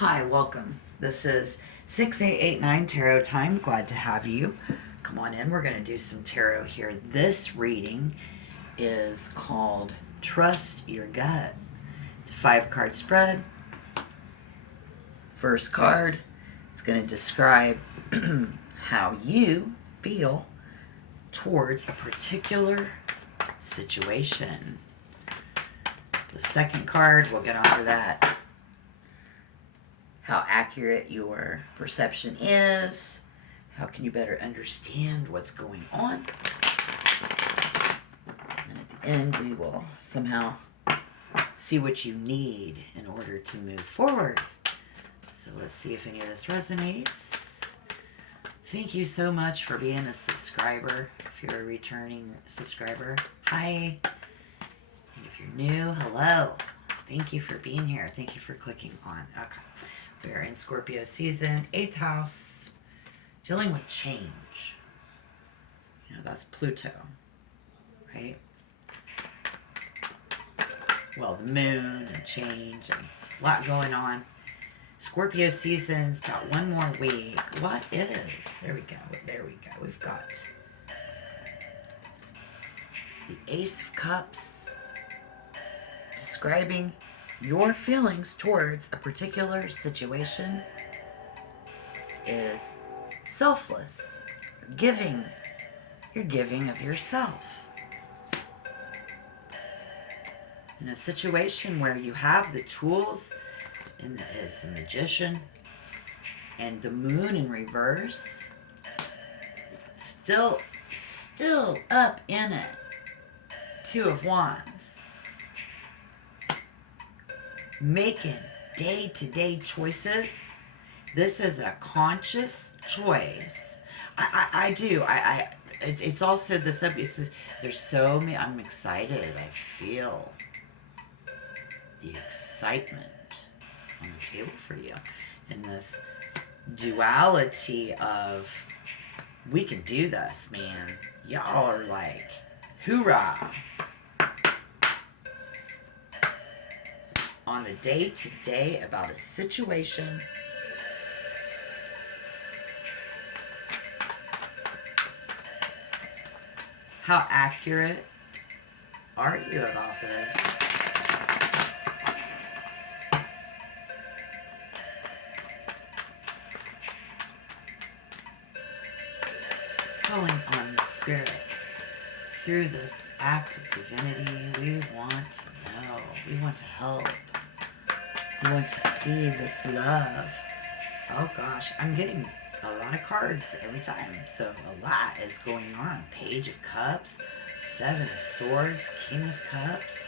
Hi, welcome. This is 6889 Tarot Time. Glad to have you. Come on in. We're going to do some tarot here. This reading is called Trust Your Gut. It's a 5-card spread. First card, it's going to describe how you feel towards a particular situation. The second card, we'll get on to that. How accurate your perception is. How can you better understand what's going on? And at the end, we will somehow see what you need in order to move forward. So let's see if any of this resonates. Thank you so much for being a subscriber. If you're a returning subscriber, hi. And if you're new, hello. Thank you for being here. Thank you for clicking on. Okay. We're in Scorpio season, 8th house, dealing with change. You know, that's Pluto, right? Well, the moon and change and a lot going on. Scorpio season's got one more week. What is? There we go. There we go. We've got the Ace of Cups describing your feelings towards a particular situation is selfless. You're giving of yourself. In a situation where you have the tools, and as the Magician and the Moon in reverse, still up in it. 2 of Wands. Making day-to-day choices. This is a conscious choice. It's also the subject. There's so many. I'm excited. I feel the excitement on the table for you in this duality of we can do this, man. Y'all are like, hoorah. On the day-to-day about a situation. How accurate are you about this? Calling on the spirits through this act of divinity. We want to know. We want to help. We want to see this love. Oh gosh, I'm getting a lot of cards every time. So a lot is going on. Page of Cups, 7 of Swords, King of Cups.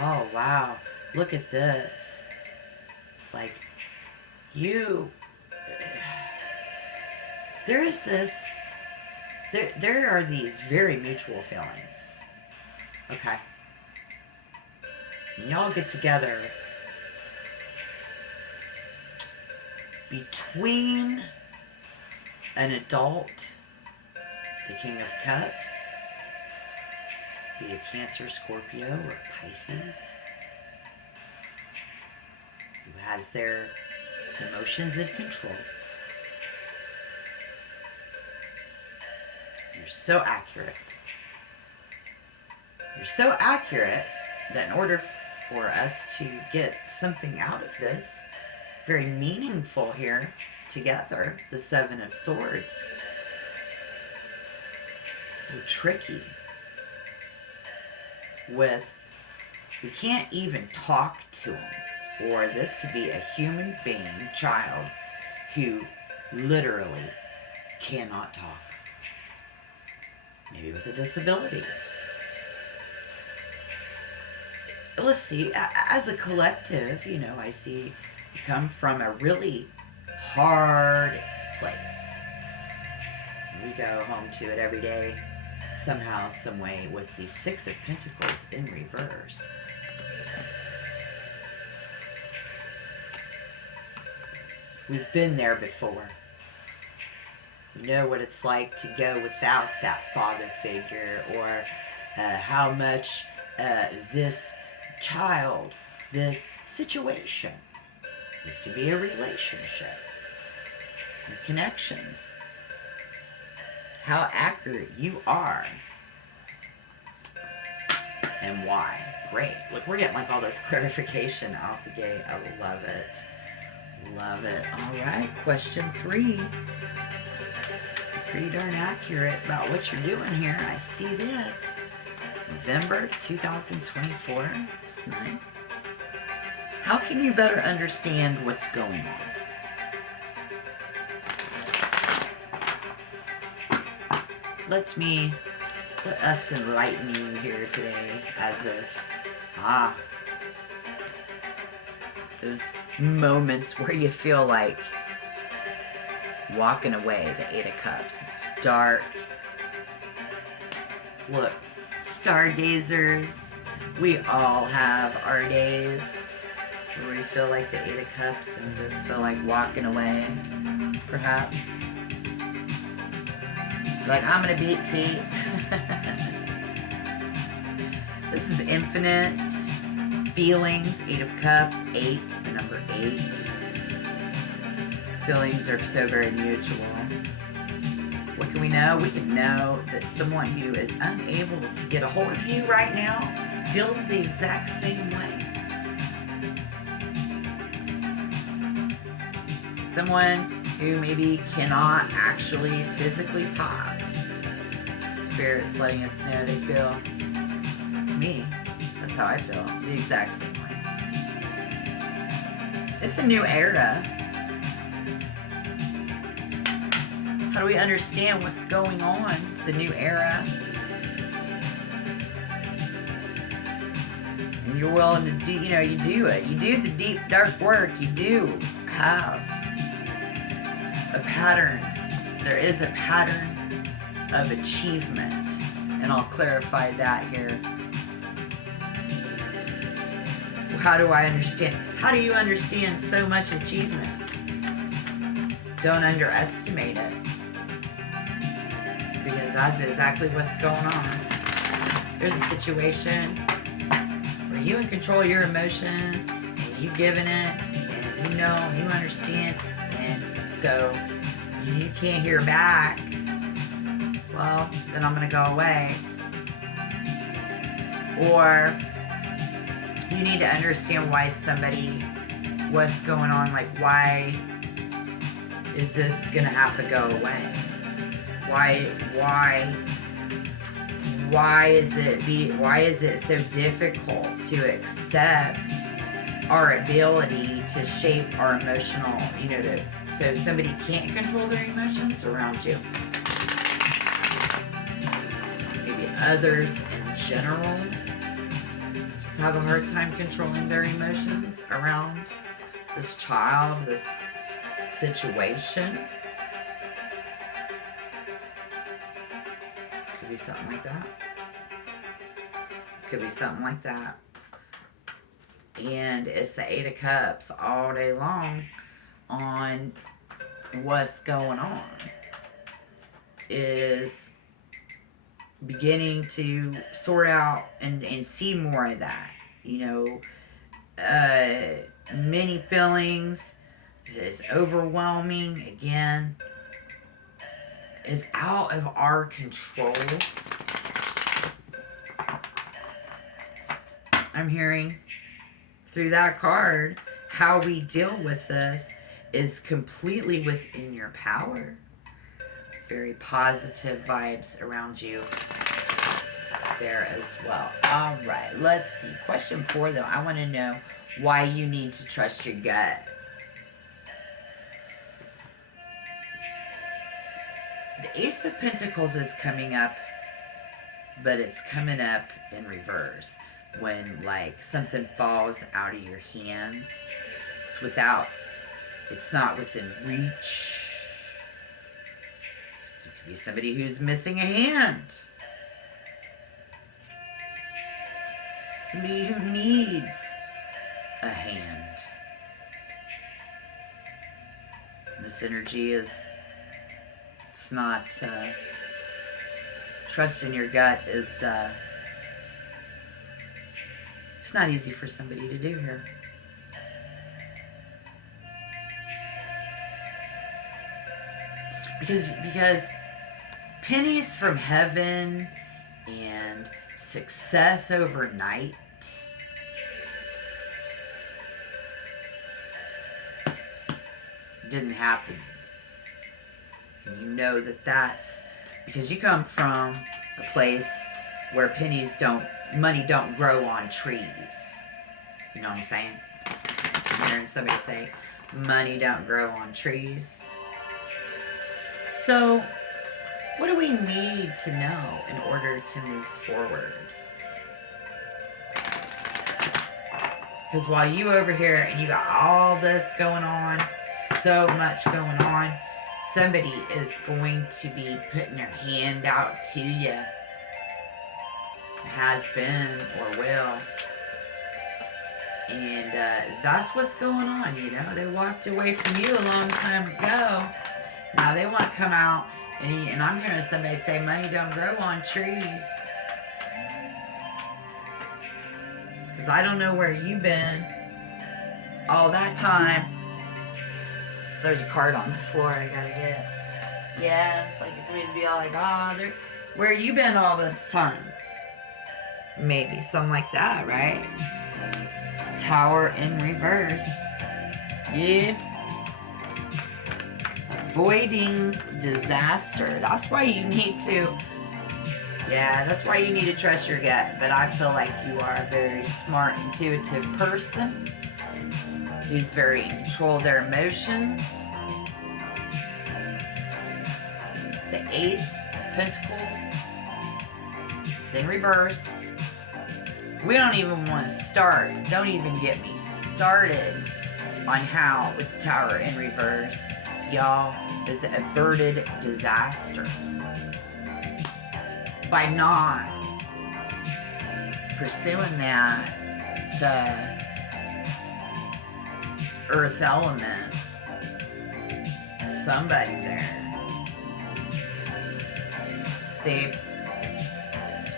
Oh wow, look at this. Like, there is this, there are these very mutual feelings. Okay. And y'all get together between an adult, the King of Cups, be a Cancer, Scorpio, or Pisces, who has their emotions in control. You're so accurate. You're so accurate that in order for us to get something out of this, very meaningful here together, the 7 of Swords. So tricky. We can't even talk to him. Or this could be a human being, child, who literally cannot talk. Maybe with a disability. Let's see, as a collective, you know, I see you come from a really hard place. We go home to it every day, somehow, some way, with the 6 of Pentacles in reverse. We've been there before. We know what it's like to go without that father figure, or how much this child, this situation This could be a relationship, your connections, how accurate you are, and why. Great. Look, we're getting like all this clarification out the gate. I love it. Love it. All right, question 3. Pretty darn accurate about what you're doing here. I see this. November 2024. It's nice. How can you better understand what's going on? Let us enlighten you here today as if, those moments where you feel like walking away, the 8 of Cups. It's dark. Look, stargazers, we all have our days where we feel like the 8 of Cups and just feel like walking away, perhaps. Like, I'm gonna beat feet. This is infinite feelings, 8 of Cups, 8, the number 8. Feelings are so very mutual. What can we know? We can know that someone who is unable to get a hold of you right now feels the exact same way. Someone who maybe cannot actually physically talk. Spirit's letting us know they feel, to me, that's how I feel, the exact same way. It's a new era. How do we understand what's going on? It's a new era. And you're willing to do, you do it. You do the deep, dark work. You do have a pattern. There is a pattern of achievement. And I'll clarify that here. How do I understand? How do you understand so much achievement? Don't underestimate it. Because that's exactly what's going on. There's a situation where you in control of your emotions, and you giving it, and you understand, and so you can't hear back. Well, then I'm gonna go away. Or you need to understand why what's going on, like why is this gonna have to go away? Why is it so difficult to accept our ability to shape our emotional, so somebody can't control their emotions around you? Maybe others in general just have a hard time controlling their emotions around this child, this situation. Could be something like that. Could be something like that. And it's the 8 of Cups all day long on what's going on. Is beginning to sort out and see more of that. Many feelings is overwhelming. Again, is out of our control. I'm hearing through that card how we deal with this is completely within your power. Very positive vibes around you there as well. All right, let's see. Question 4, though. I want to know why you need to trust your gut. The Ace of Pentacles is coming up, but it's coming up in reverse. When, like, something falls out of your hands, it's not within reach. So it could be somebody who's missing a hand. Somebody who needs a hand. This energy it's not, trust in your gut is, it's not easy for somebody to do here. Because pennies from heaven and success overnight didn't happen. And you know that that's because you come from a place where money don't grow on trees. You know what I'm saying? I'm hearing somebody say, money don't grow on trees. So, what do we need to know in order to move forward? Because while you over here and you got all this going on, so much going on, somebody is going to be putting their hand out to you. Has been or will. And that's what's going on, you know. They walked away from you a long time ago. Now they want to come out, and I'm hearing somebody say money don't grow on trees. Because I don't know where you've been all that time. There's a card on the floor I gotta get. Yeah, it's like it's supposed to be all like, oh, where you been all this time? Maybe something like that, right? Tower in reverse. Yeah. Avoiding disaster. That's why you need to. Yeah, that's why you need to trust your gut. But I feel like you are a very smart, intuitive person who's very in control of their emotions. The Ace of Pentacles is in reverse. We don't even want to start. Don't even get me started on how, with the Tower in reverse, y'all, is averted disaster. By not pursuing that earth element, somebody there. See,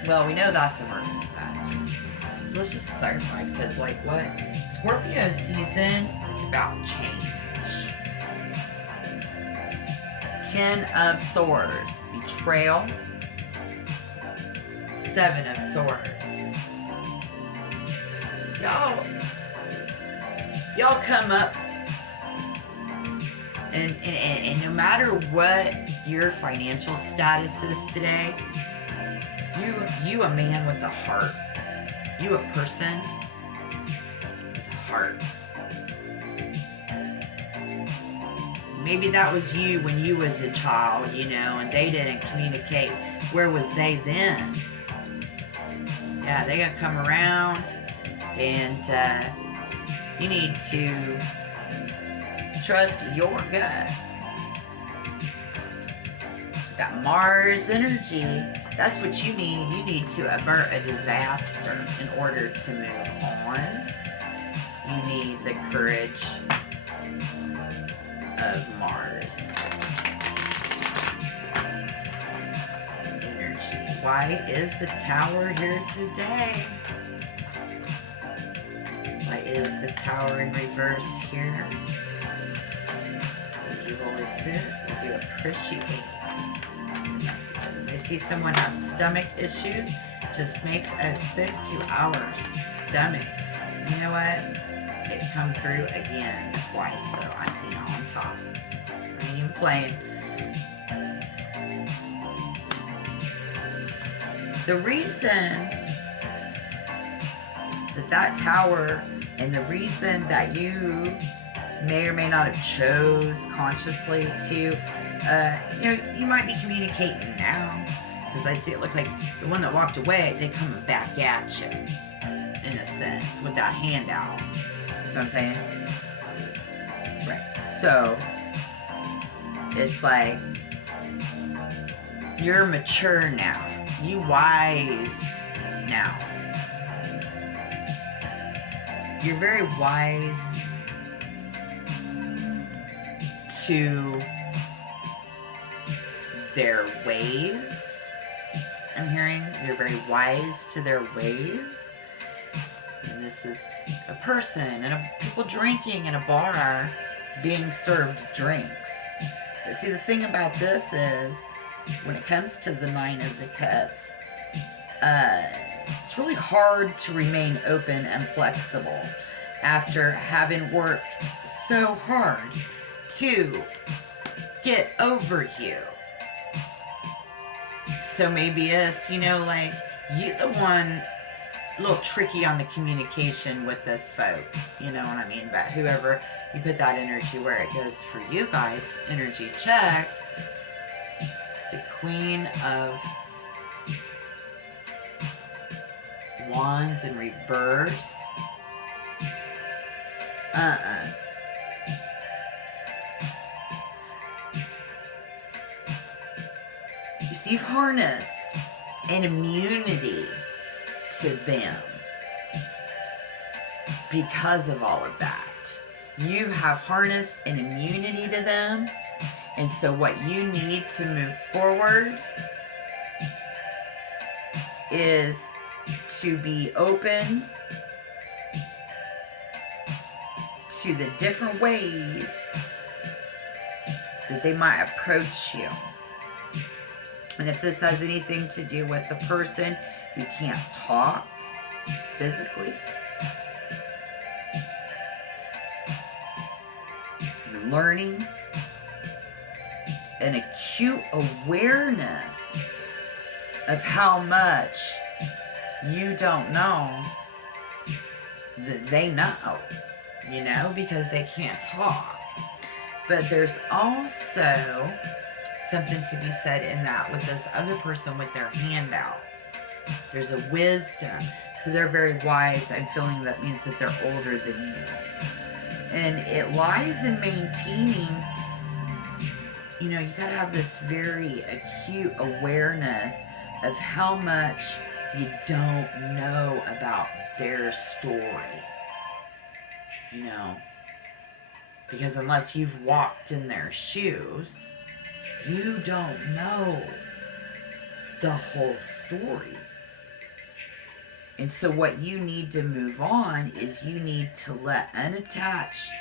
well, we know that's averted disaster. So let's just clarify, because like what? Scorpio season is about change. 10 of Swords, betrayal. 7 of Swords. Y'all come up and no matter what your financial status is today, you a man with a heart. You a person with a heart. Maybe that was you when you was a child, you know, and they didn't communicate. Where was they then? Yeah, they gotta come around, and you need to trust your gut. Got Mars energy. That's what you need. You need to avert a disaster in order to move on. You need the courage of Mars energy. Why is the Tower here today? Why is the Tower in reverse here? Thank you, Holy Spirit. We do appreciate the messages. I see someone has stomach issues. Just makes us sick to our stomach. You know what? It come through again twice, so I see it on top. I ain't even playing. The reason that tower, and the reason that you may or may not have chose consciously to, you might be communicating now, because I see it looks like the one that walked away, they coming back at you, in a sense, with that hand out. See what I'm saying? Right. So, it's like, you're mature now. You wise now. You're very wise to their ways. I'm hearing they're very wise to their ways. And this is a person and people drinking in a bar being served drinks. But see, the thing about this is, when it comes to the Nine of the Cups, it's really hard to remain open and flexible after having worked so hard to get over you. So maybe it's, you know, like, you the one a little tricky on the communication with this folk, you know what I mean? But whoever, you put that energy where it goes for you guys, energy check, the Queen of Wands in reverse. You see, you've harnessed an immunity to them because of all of that. You have harnessed an immunity to them, and so what you need to move forward is to be open to the different ways that they might approach you. And if this has anything to do with the person who can't talk physically, you're learning an acute awareness of how much you don't know that they know, you know, because they can't talk. But there's also something to be said in that with this other person with their hand out. There's a wisdom. So they're very wise. I'm feeling that means that they're older than you. And it lies in maintaining, you know, you gotta have this very acute awareness of how much you don't know about their story. You know, because unless you've walked in their shoes, you don't know the whole story. And so what you need to move on is you need to let unattached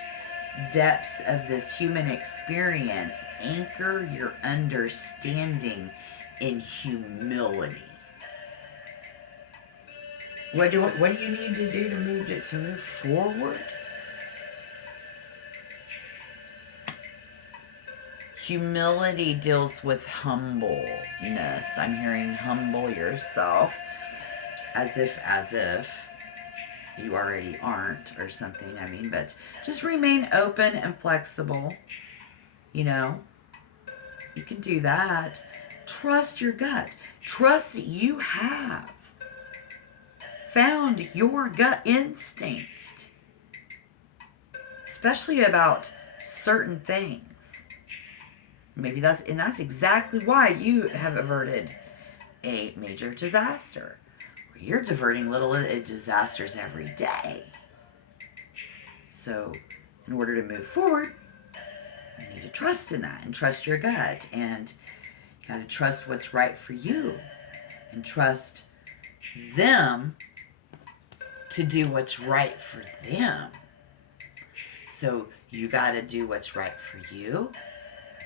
depths of this human experience anchor your understanding in humility. What do you need to do to move forward? Humility deals with humbleness. I'm hearing humble yourself as if you already aren't or something. I mean, but just remain open and flexible. You know, you can do that. Trust your gut. Trust that you have found your gut instinct, especially about certain things. Maybe that's exactly why you have averted a major disaster. You're diverting little disasters every day. So in order to move forward, you need to trust in that and trust your gut, and you got to trust what's right for you and trust them to do what's right for them. So you got to do what's right for you.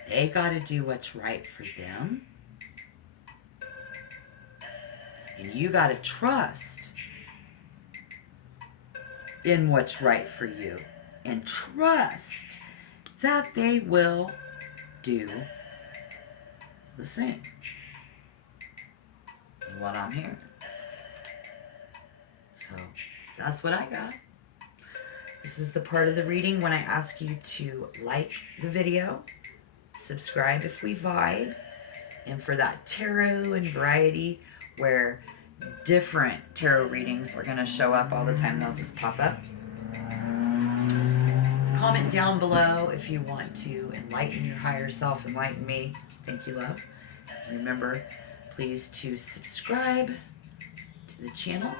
They got to do what's right for them. And you got to trust in what's right for you. And trust that they will do the same. What I'm hearing. So that's what I got. This is the part of the reading when I ask you to like the video, subscribe if we vibe, and for that tarot and variety where different tarot readings are going to show up all the time, they'll just pop up. Comment down below if you want to enlighten your higher self, enlighten me. Thank you, love. Remember, please to subscribe to the channel.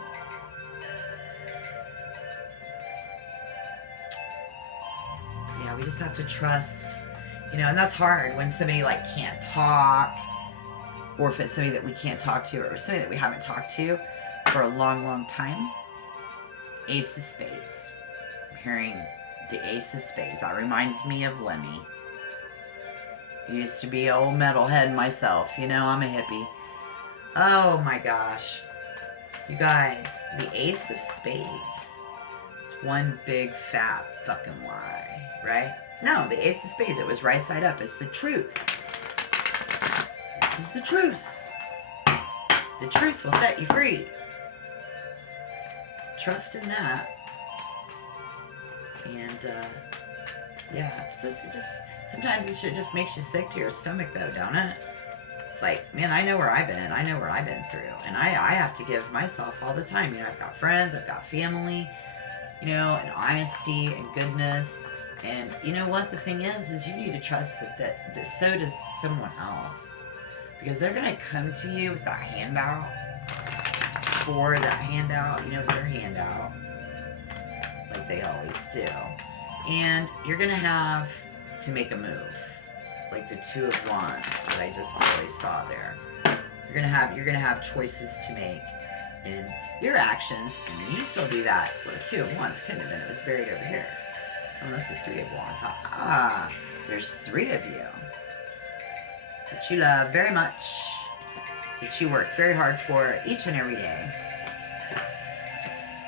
Yeah, we just have to trust, you know, and that's hard when somebody like can't talk, or if it's somebody that we can't talk to, or somebody that we haven't talked to for a long, long time. Ace of Spades. I'm hearing the Ace of Spades. That reminds me of Lemmy. Used to be an old metalhead myself. You know, I'm a hippie. Oh my gosh. You guys, the Ace of Spades. It's one big fat fucking lie, right? No, the Ace of Spades, it was right side up. It's the truth. This is the truth. The truth will set you free. Trust in that. And, yeah, so sometimes this shit just makes you sick to your stomach, though, don't it? It's like, man, I know where I've been. I know where I've been through. And I have to give myself all the time. You know, I've got friends. I've got family. You know, and honesty and goodness. And you know what? The thing is you need to trust that so does someone else. Because they're going to come to you with that handout. For that handout. You know, their handout. Like they always do. And you're going to have to make a move. Like the Two of Wands that I just really saw there. You're gonna have choices to make in your actions, and you still do that. Well, the Two of Wands couldn't have been. It was buried over here. Unless the Three of Wands. Ah, there's three of you that you love very much, that you work very hard for each and every day.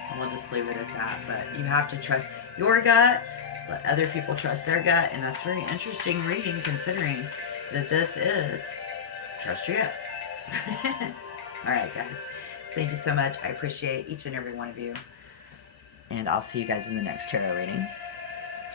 And we'll just leave it at that. But you have to trust your gut. Let other people trust their gut, and that's very interesting reading considering that this is Trust Your Gut. Alright guys, thank you so much. I appreciate each and every one of you, and I'll see you guys in the next tarot reading.